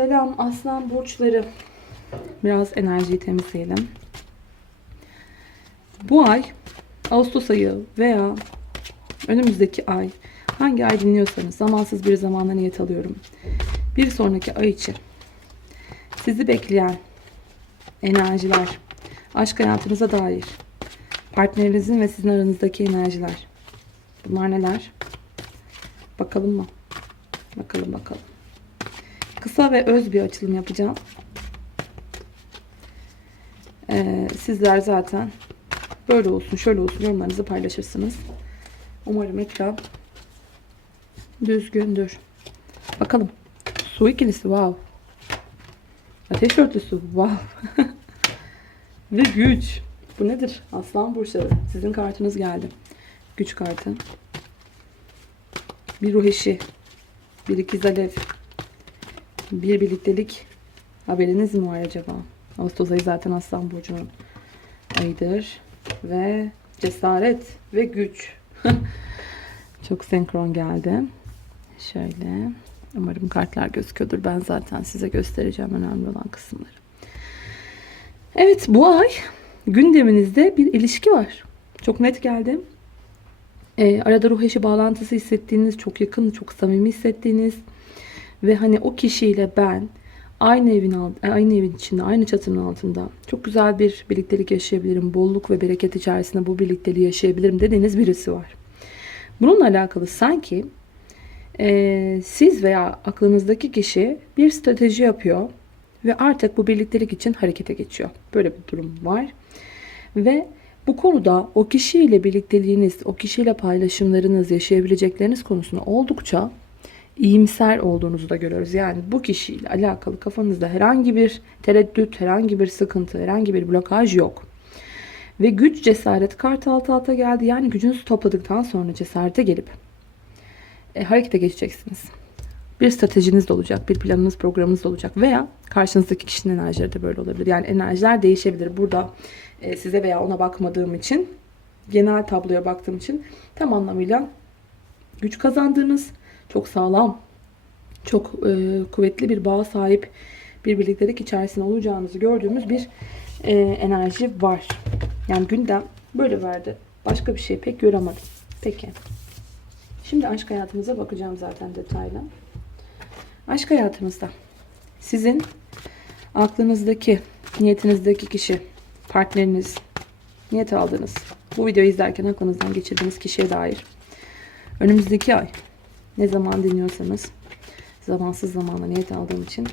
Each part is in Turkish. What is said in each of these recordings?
Selam aslan burçları. Biraz enerjiyi temizleyelim. Bu ay Ağustos ayı veya önümüzdeki ay hangi ay dinliyorsanız zamansız bir zamanda niyet alıyorum. Bir sonraki ay için sizi bekleyen enerjiler, aşk hayatınıza dair, partnerinizin ve sizin aranızdaki enerjiler. Bunlar neler? Bakalım mı? Bakalım bakalım. Kısa ve öz bir açılım yapacağım. Ee, sizler zaten böyle olsun şöyle olsun yorumlarınızı paylaşırsınız. Umarım ekran düzgündür. Bakalım. Su ikilisi wow. Ateş örtüsü wow. Ve güç. Bu nedir? Aslan burçları. Sizin kartınız geldi. Güç kartı. Bir ruh eşi. Bir ikiz alev. Bir birliktelik. Haberiniz mi var acaba? Ağustos ayı zaten Aslan Burcu'nun ayıdır. Ve cesaret ve güç. Çok senkron geldi. Şöyle. Umarım kartlar gözüküyordur. Ben zaten size göstereceğim önemli olan kısımları. Evet bu ay gündeminizde bir ilişki var. Çok net geldi. Ee, arada ruh eşi bağlantısı hissettiğiniz, çok yakın, çok samimi hissettiğiniz ve hani o kişiyle ben aynı evin alt, aynı evin içinde, aynı çatının altında çok güzel bir birliktelik yaşayabilirim. Bolluk ve bereket içerisinde bu birlikteliği yaşayabilirim dediğiniz birisi var. Bununla alakalı sanki e, siz veya aklınızdaki kişi bir strateji yapıyor ve artık bu birliktelik için harekete geçiyor. Böyle bir durum var. Ve bu konuda o kişiyle birlikteliğiniz, o kişiyle paylaşımlarınız, yaşayabilecekleriniz konusunda oldukça iyimser olduğunuzu da görüyoruz. Yani bu kişiyle alakalı kafanızda herhangi bir tereddüt, herhangi bir sıkıntı, herhangi bir blokaj yok. Ve güç, cesaret kart altı alta geldi. Yani gücünüzü topladıktan sonra cesarete gelip e, harekete geçeceksiniz. Bir stratejiniz de olacak, bir planınız, programınız da olacak veya karşınızdaki kişinin enerjileri de böyle olabilir. Yani enerjiler değişebilir. Burada e, size veya ona bakmadığım için, genel tabloya baktığım için tam anlamıyla güç kazandığınız, çok sağlam, çok e, kuvvetli bir bağa sahip bir birliktelik içerisinde olacağınızı gördüğümüz bir e, enerji var. Yani gündem böyle verdi. Başka bir şey pek göremedim. Peki. Şimdi aşk hayatınıza bakacağım zaten detaylı. Aşk hayatınızda sizin aklınızdaki, niyetinizdeki kişi, partneriniz, niyet aldığınız, bu videoyu izlerken aklınızdan geçirdiğiniz kişiye dair önümüzdeki ay ne zaman dinliyorsanız zamansız zamanda niyet aldığım için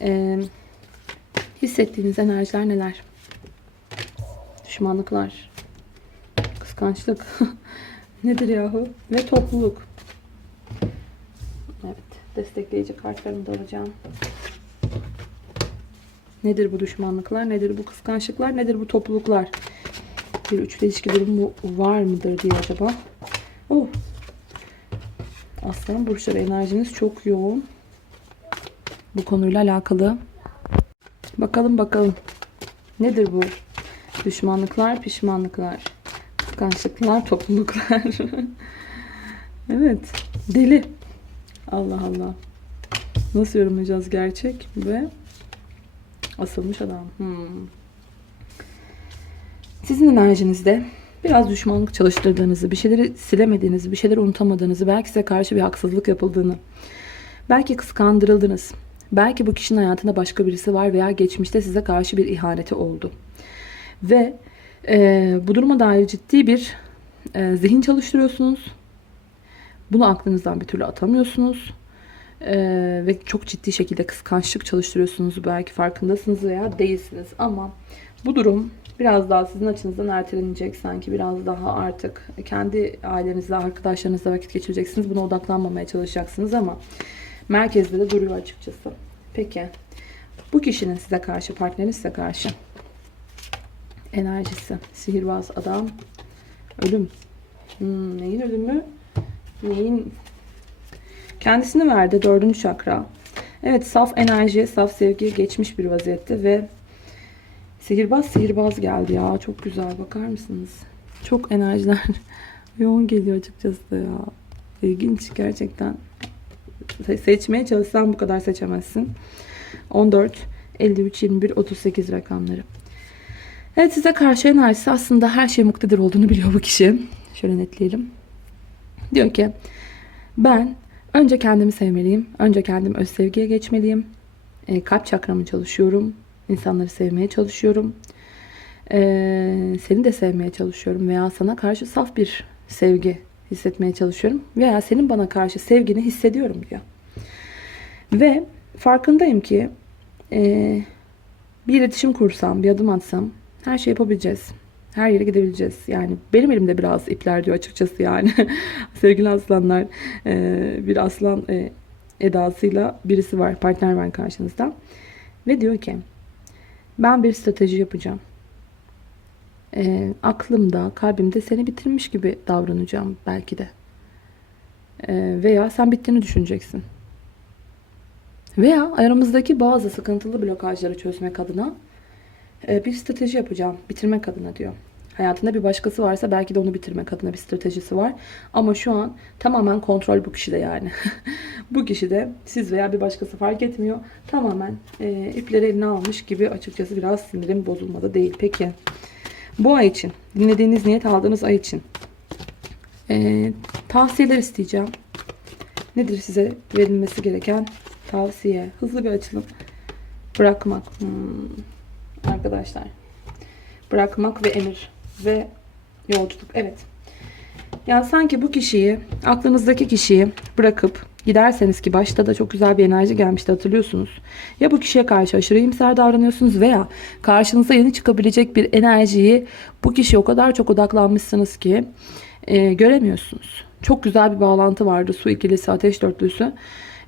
e, hissettiğiniz enerjiler neler? Düşmanlıklar, kıskançlık nedir yahu? Ve topluluk. Evet, destekleyici kartlarımı da alacağım. Nedir bu düşmanlıklar? Nedir bu kıskançlıklar? Nedir bu topluluklar? Bir üçlü ilişki durumu var mıdır diye acaba? Oh. Aslan burçları enerjiniz çok yoğun. Bu konuyla alakalı. Bakalım bakalım. Nedir bu? Düşmanlıklar, pişmanlıklar. Kıskançlıklar, topluluklar. evet. Deli. Allah Allah. Nasıl yorumlayacağız gerçek ve asılmış adam. Hmm. Sizin enerjinizde biraz düşmanlık çalıştırdığınızı, bir şeyleri silemediğinizi, bir şeyleri unutamadığınızı, belki size karşı bir haksızlık yapıldığını, belki kıskandırıldınız. Belki bu kişinin hayatında başka birisi var veya geçmişte size karşı bir ihaneti oldu. Ve e, bu duruma dair ciddi bir e, zihin çalıştırıyorsunuz. Bunu aklınızdan bir türlü atamıyorsunuz. E, ve çok ciddi şekilde kıskançlık çalıştırıyorsunuz. Belki farkındasınız veya değilsiniz. Ama bu durum biraz daha sizin açınızdan ertelenecek sanki. Biraz daha artık kendi ailenizle, arkadaşlarınızla vakit geçireceksiniz. Buna odaklanmamaya çalışacaksınız ama merkezde de duruyor açıkçası. Peki bu kişinin size karşı, partnerin size karşı enerjisi. Sihirbaz adam. Ölüm. Hmm, neyin ölümü? Neyin? Kendisini verdi. Dördüncü çakra. Evet saf enerji, saf sevgi geçmiş bir vaziyette ve sihirbaz sihirbaz geldi ya. Çok güzel. Bakar mısınız? Çok enerjiler yoğun geliyor açıkçası ya. İlginç gerçekten. seçmeye çalışsan bu kadar seçemezsin. 14, 53, 21, 38 rakamları. Evet size karşı enerjisi aslında her şey muktedir olduğunu biliyor bu kişi. Şöyle netleyelim. Diyor ki ben önce kendimi sevmeliyim. Önce kendim öz sevgiye geçmeliyim. E, kalp çakramı çalışıyorum. İnsanları sevmeye çalışıyorum. E, seni de sevmeye çalışıyorum. Veya sana karşı saf bir sevgi hissetmeye çalışıyorum. Veya senin bana karşı sevgini hissediyorum diyor. Ve farkındayım ki e, bir iletişim kursam, bir adım atsam her şey yapabileceğiz. Her yere gidebileceğiz. Yani benim elimde biraz ipler diyor açıkçası yani. Sevgili aslanlar e, bir aslan e, edasıyla birisi var. Partner var karşınızda. Ve diyor ki ben bir strateji yapacağım. E, aklımda, kalbimde seni bitirmiş gibi davranacağım belki de. E, veya sen bittiğini düşüneceksin. Veya aramızdaki bazı sıkıntılı blokajları çözmek adına e, bir strateji yapacağım. Bitirmek adına diyor. Hayatında bir başkası varsa belki de onu bitirmek adına bir stratejisi var. Ama şu an tamamen kontrol bu kişide yani. bu kişide siz veya bir başkası fark etmiyor. Tamamen e, ipleri eline almış gibi açıkçası biraz sinirim bozulmadı değil. Peki bu ay için dinlediğiniz niyet aldığınız ay için e, tavsiyeler isteyeceğim. Nedir size verilmesi gereken tavsiye? Hızlı bir açılım. Bırakmak. Hmm. Arkadaşlar. Bırakmak ve emir. Ve yolculuk. Evet. Yani sanki bu kişiyi, aklınızdaki kişiyi bırakıp giderseniz ki başta da çok güzel bir enerji gelmişti hatırlıyorsunuz. Ya bu kişiye karşı aşırı iyimser davranıyorsunuz veya karşınıza yeni çıkabilecek bir enerjiyi bu kişiye o kadar çok odaklanmışsınız ki e, göremiyorsunuz. Çok güzel bir bağlantı vardı su ikilisi, ateş dörtlüsü.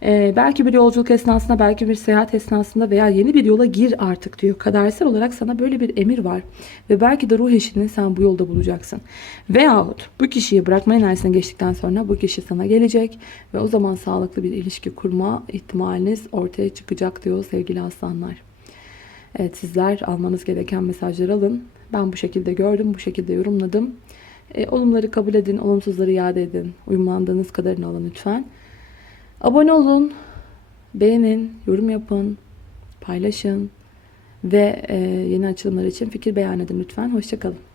Ee, belki bir yolculuk esnasında, belki bir seyahat esnasında veya yeni bir yola gir artık diyor. Kadersel olarak sana böyle bir emir var. Ve belki de ruh eşini sen bu yolda bulacaksın. Veyahut bu kişiyi bırakma enerjisine geçtikten sonra bu kişi sana gelecek. Ve o zaman sağlıklı bir ilişki kurma ihtimaliniz ortaya çıkacak diyor sevgili aslanlar. Evet sizler almanız gereken mesajları alın. Ben bu şekilde gördüm, bu şekilde yorumladım. E, olumları kabul edin, olumsuzları iade edin. Uyumlandığınız kadarını alın lütfen. Abone olun, beğenin, yorum yapın, paylaşın ve e, yeni açılımlar için fikir beyan edin lütfen. Hoşçakalın.